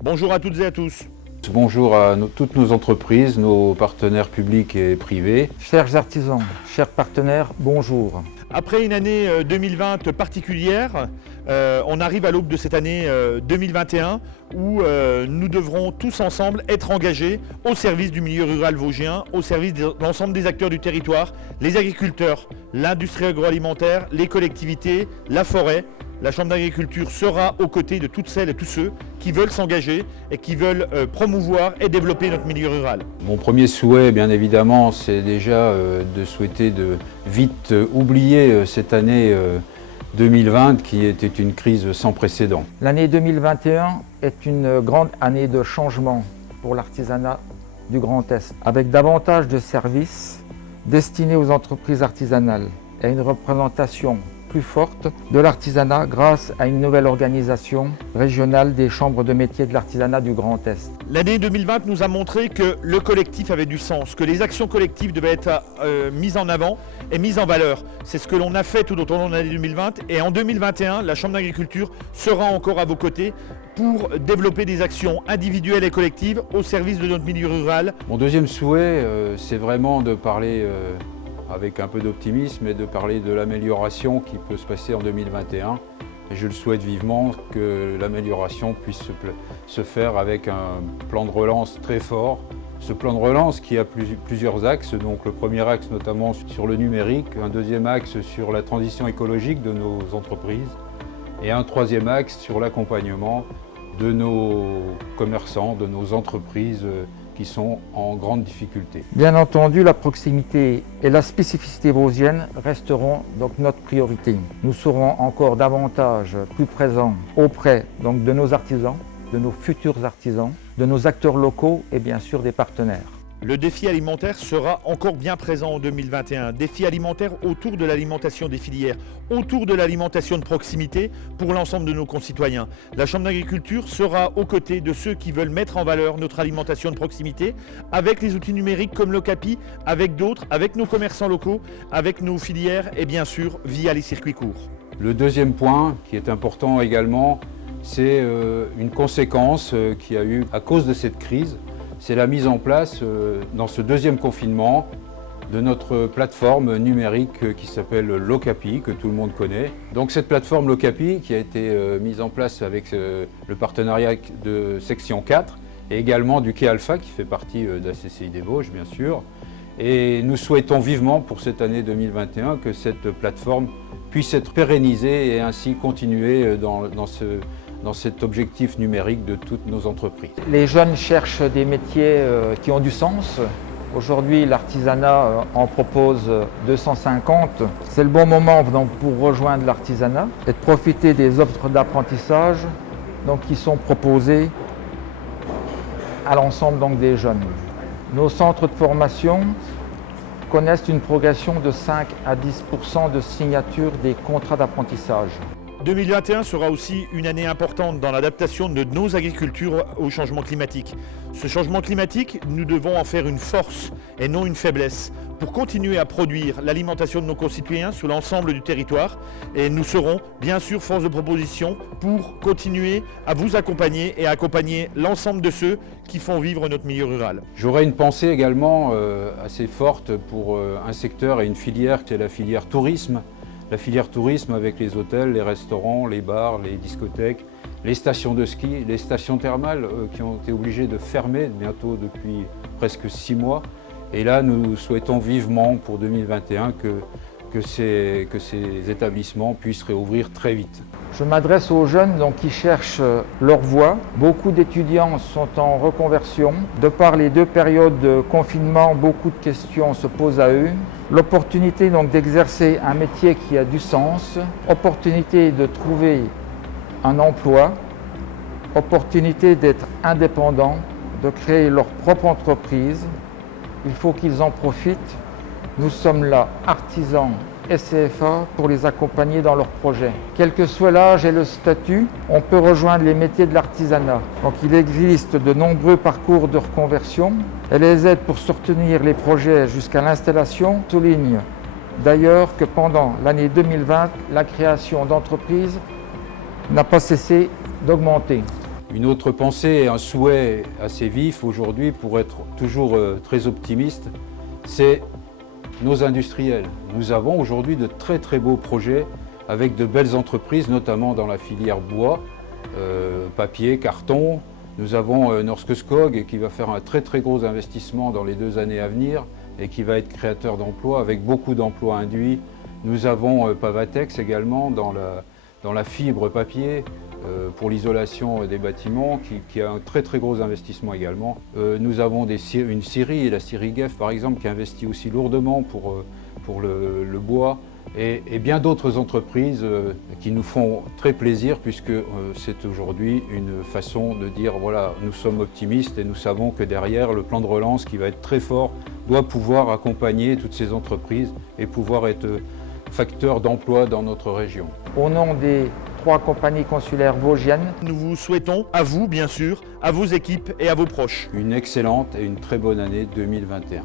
Bonjour à toutes et à tous. Bonjour à toutes nos entreprises, nos partenaires publics et privés. Chers artisans, chers partenaires, bonjour. Après une année 2020 particulière, on arrive à l'aube de cette année 2021 où nous devrons tous ensemble être engagés au service du milieu rural vosgien, au service de l'ensemble des acteurs du territoire, les agriculteurs, l'industrie agroalimentaire, les collectivités, la forêt. La Chambre d'agriculture sera aux côtés de toutes celles et tous ceux qui veulent s'engager et qui veulent promouvoir et développer notre milieu rural. Mon premier souhait, bien évidemment, c'est déjà de souhaiter de vite oublier cette année 2020 qui était une crise sans précédent. L'année 2021 est une grande année de changement pour l'artisanat du Grand Est, avec davantage de services destinés aux entreprises artisanales et une représentation plus forte de l'artisanat grâce à une nouvelle organisation régionale des chambres de métiers de l'artisanat du Grand Est. L'année 2020 nous a montré que le collectif avait du sens, que les actions collectives devaient être mises en avant et mises en valeur. C'est ce que l'on a fait tout au long de l'année 2020 et en 2021, la Chambre d'agriculture sera encore à vos côtés pour développer des actions individuelles et collectives au service de notre milieu rural. Mon deuxième souhait, c'est vraiment de parler avec un peu d'optimisme et de parler de l'amélioration qui peut se passer en 2021. Et je le souhaite vivement que l'amélioration puisse se faire avec un plan de relance très fort. Ce plan de relance qui a plusieurs axes, donc le premier axe notamment sur le numérique, un deuxième axe sur la transition écologique de nos entreprises et un troisième axe sur l'accompagnement de nos commerçants, de nos entreprises qui sont en grande difficulté. Bien entendu, la proximité et la spécificité vosgienne resteront donc notre priorité. Nous serons encore davantage plus présents auprès donc, de nos artisans, de nos futurs artisans, de nos acteurs locaux et bien sûr des partenaires. Le défi alimentaire sera encore bien présent en 2021. Défi alimentaire autour de l'alimentation des filières, autour de l'alimentation de proximité pour l'ensemble de nos concitoyens. La Chambre d'agriculture sera aux côtés de ceux qui veulent mettre en valeur notre alimentation de proximité avec les outils numériques comme l'Ocapi, avec d'autres, avec nos commerçants locaux, avec nos filières et bien sûr via les circuits courts. Le deuxième point qui est important également, c'est une conséquence qu'il y a eu à cause de cette crise. C'est la mise en place dans ce deuxième confinement de notre plateforme numérique qui s'appelle l'Ocapi, que tout le monde connaît. Donc cette plateforme l'Ocapi qui a été mise en place avec le partenariat de Section 4 et également du Quai Alpha qui fait partie de la CCI des Vosges bien sûr. Et nous souhaitons vivement pour cette année 2021 que cette plateforme puisse être pérennisée et ainsi continuer dans cet objectif numérique de toutes nos entreprises. Les jeunes cherchent des métiers qui ont du sens. Aujourd'hui, l'artisanat en propose 250. C'est le bon moment donc, pour rejoindre l'artisanat et de profiter des offres d'apprentissage donc, qui sont proposées à l'ensemble donc, des jeunes. Nos centres de formation connaissent une progression de 5 à 10% de signature des contrats d'apprentissage. 2021 sera aussi une année importante dans l'adaptation de nos agricultures au changement climatique. Ce changement climatique, nous devons en faire une force et non une faiblesse pour continuer à produire l'alimentation de nos concitoyens sur l'ensemble du territoire. Et nous serons bien sûr force de proposition pour continuer à vous accompagner et à accompagner l'ensemble de ceux qui font vivre notre milieu rural. J'aurais une pensée également assez forte pour un secteur et une filière qui est la filière tourisme. La filière tourisme avec les hôtels, les restaurants, les bars, les discothèques, les stations de ski, les stations thermales qui ont été obligées de fermer bientôt depuis presque 6 mois. Et là, nous souhaitons vivement pour 2021 que ces établissements puissent réouvrir très vite. Je m'adresse aux jeunes donc, qui cherchent leur voie. Beaucoup d'étudiants sont en reconversion. De par les 2 périodes de confinement, beaucoup de questions se posent à eux. L'opportunité donc d'exercer un métier qui a du sens, opportunité de trouver un emploi, opportunité d'être indépendant, de créer leur propre entreprise. Il faut qu'ils en profitent. Nous sommes là, artisans et CFA, pour les accompagner dans leurs projets. Quel que soit l'âge et le statut, on peut rejoindre les métiers de l'artisanat. Donc il existe de nombreux parcours de reconversion et les aides pour soutenir les projets jusqu'à l'installation soulignent d'ailleurs que pendant l'année 2020, la création d'entreprises n'a pas cessé d'augmenter. Une autre pensée et un souhait assez vif aujourd'hui, pour être toujours très optimiste, c'est nos industriels. Nous avons aujourd'hui de très très beaux projets avec de belles entreprises, notamment dans la filière bois, papier, carton. Nous avons Norske Skog qui va faire un très très gros investissement dans les 2 années à venir et qui va être créateur d'emplois avec beaucoup d'emplois induits. Nous avons Pavatex également dans la fibre papier pour l'isolation des bâtiments qui a un très très gros investissement également. Nous avons une scierie, la scierie Geff par exemple, qui investit aussi lourdement pour le bois. Et bien d'autres entreprises qui nous font très plaisir puisque c'est aujourd'hui une façon de dire voilà, nous sommes optimistes et nous savons que derrière le plan de relance qui va être très fort doit pouvoir accompagner toutes ces entreprises et pouvoir être facteur d'emploi dans notre région. Au nom des 3 compagnies consulaires vosgiennes, Nous vous souhaitons, à vous bien sûr, à vos équipes et à vos proches. Une excellente et une très bonne année 2021.